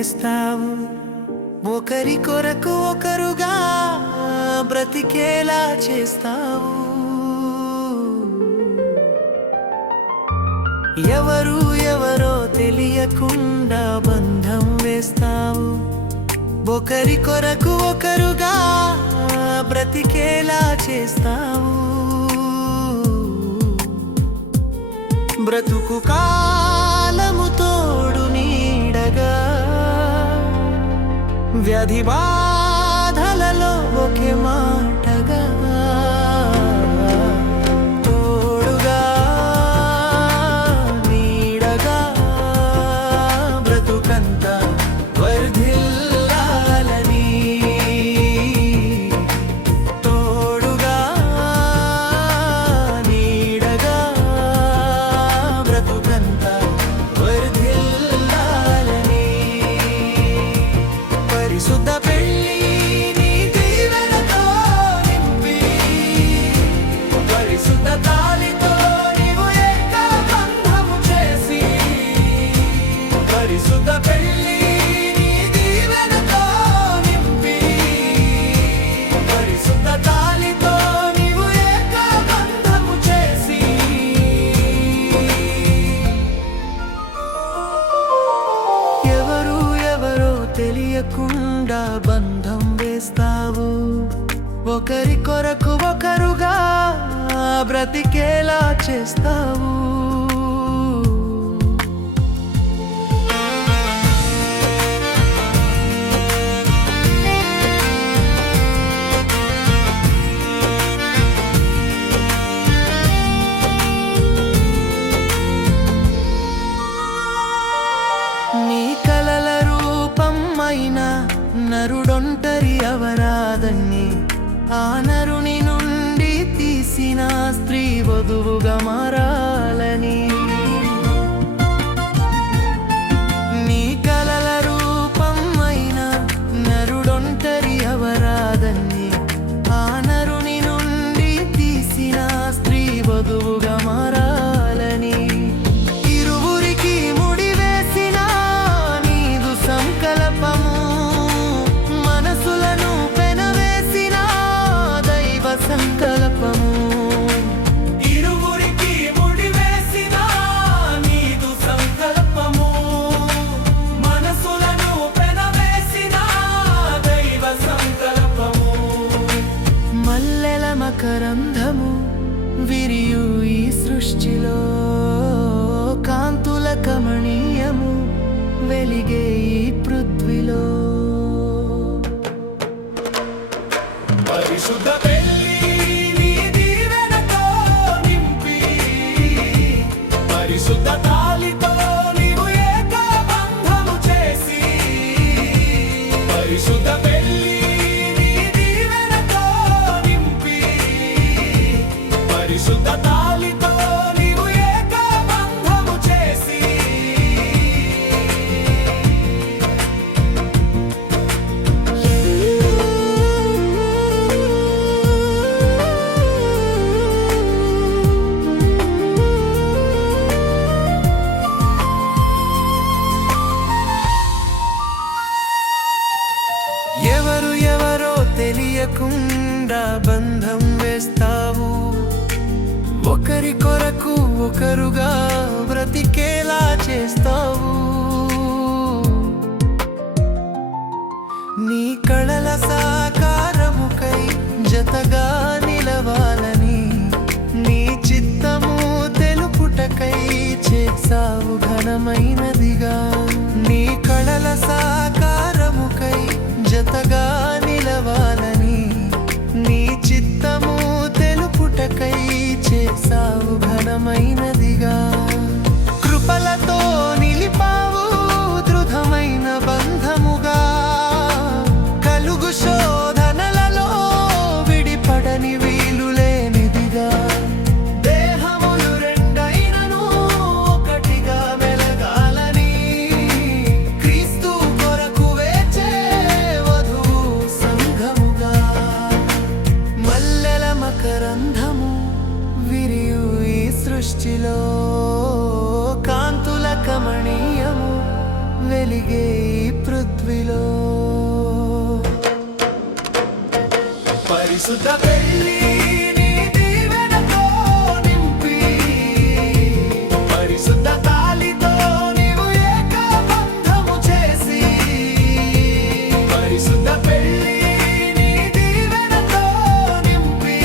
వేస్తావు. ఒకరి కొరకు ఒకరుగా బ్రతికేలా చేస్తావు. ఎవరు ఎవరో తెలియకుండా బంధం వేస్తావు. ఒకరి కొరకు ఒకరుగా బ్రతికేలా చేస్తావు. బ్రతుకు కాలము తోడు నీడగా, వ్యాధి బాధలలో ఒకే మాటగా, తోడుగా నీడగా బ్రతుకంతా వర్ధిల్లాలని. తోడుగా నీడగా బ్రతుకంతా వర్ధిల్లాలని. పరిశుద్ధ పెళ్లి నీ దీవెనతో నింపి, పరిశుద్ధ తాళితో నీవు ఏక బంధము చేసి, పరిశుద్ధ పెళ్లి నీ దీవెనతో నింపి, పరిశుద్ధ తాళితో నీవు ఏక బంధము చేసి. ఎవరు ఎవరో తెలియకుండా బంధం వేస్తావు. ఒకరి కొరకు ఒకరుగా బ్రతికేలా చేస్తావు. నీ కలల రూపం అయిన నరుడొంటరి అవరాదని, ఆ నరుని నుండి తీసిన స్త్రీ వధువుగా మారాలని. నీ కలల రూపం అయిన నరుడొంటరి అవరాదని, ఆ నరుని నుండి తీసిన స్త్రీ వధువుగా మారాలని. ఇరువురికి ముడివేసిన నీదు సంకల్పము, మనసులను పెనవేసిన దైవ సంకల్పము. ఇరువురికి ముడివేసిన నీదు సంకల్పము, మనసులను పెనవేసిన దైవ సంకల్పము. మల్లెల మకరంధము విరియు ఈ సృష్టిలో, కాంతుల కమనీయము వెలిగే ఈ పృథ్వీలో. పరిశుద్ధ పెళ్లి నీ దీవెనతో నింపి, పరిశుద్ధ తాళితో నీవు ఏక బంధము చేసి, పరిశుద్ధ పెళ్లి నీ దీవెనతో నింపి, పరిశుద్ధ తాళితో నీవు ఏక బంధము చేసి. ఎవరు ఎవరో తెలియకుండా బంధం వేస్తావు. ఒకరి కొరకు ఒకరుగా బ్రతికేలా చేస్తావు. నీ కళల సాకారముకై జతగా నిలవాలని, నీ చిత్తము తెలుపుటకై చేసావు ఘనమైనదిగా. నీ కళల సాకారముకై జతగా నిలవాలని, నీ చిత్తము తెలుపుటకై చేసావు ఘనమైనదిగా. కృపలతో నిలిపావు దృఢమైన బంధముగా, కలుగు శోధనలలో పరిశుద్ధ పెళ్లి నీ దీవెనతో నింపి పరిశుద్ధ తాళితో నీవు ఏకబంధము చేసి పరిశుద్ధ పెళ్లి నీ దీవెనతో నింపి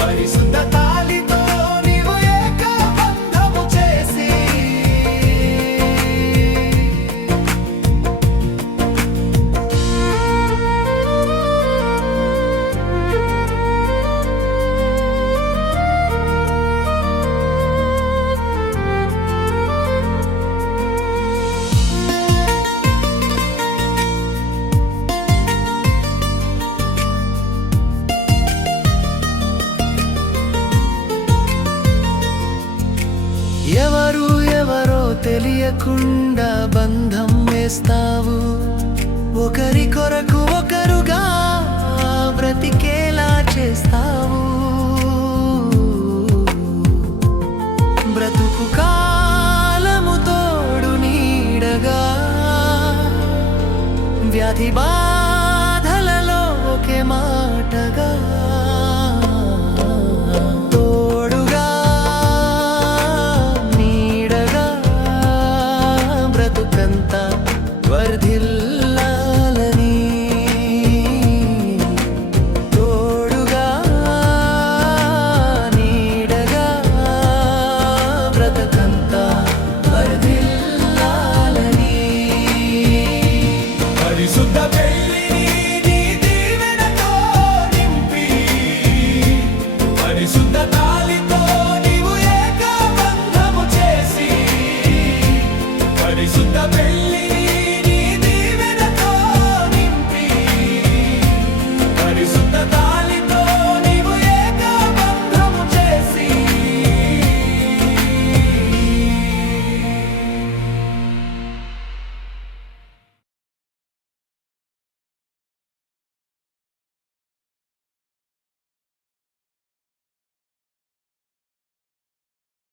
పరిశుద్ధ తాళితో నీవు ఏకబంధము చేసి ఎవరు ఎవరో తెలియకుండా బంధం వేస్తావు ఒకరి కొరకు ఒకరుగా బ్రతికేలా చేస్తావు బ్రతుకు కాలము తోడు నీడగా వ్యాధి బాధలలో ఒకే మాటగా తోడుగా నీడగా బ్రతుకంతా వర్ధిల్లాలని తోడుగా నీడగా బ్రతుకంతా వర్ధిల్లాలని పరిశుద్ధ పెళ్లిని నీ దీవెనతో నింపి పరిశుద్ధ తాళితో నీవు ఏకబంధము చేసి పరిశుద్ధ పెళ్లిని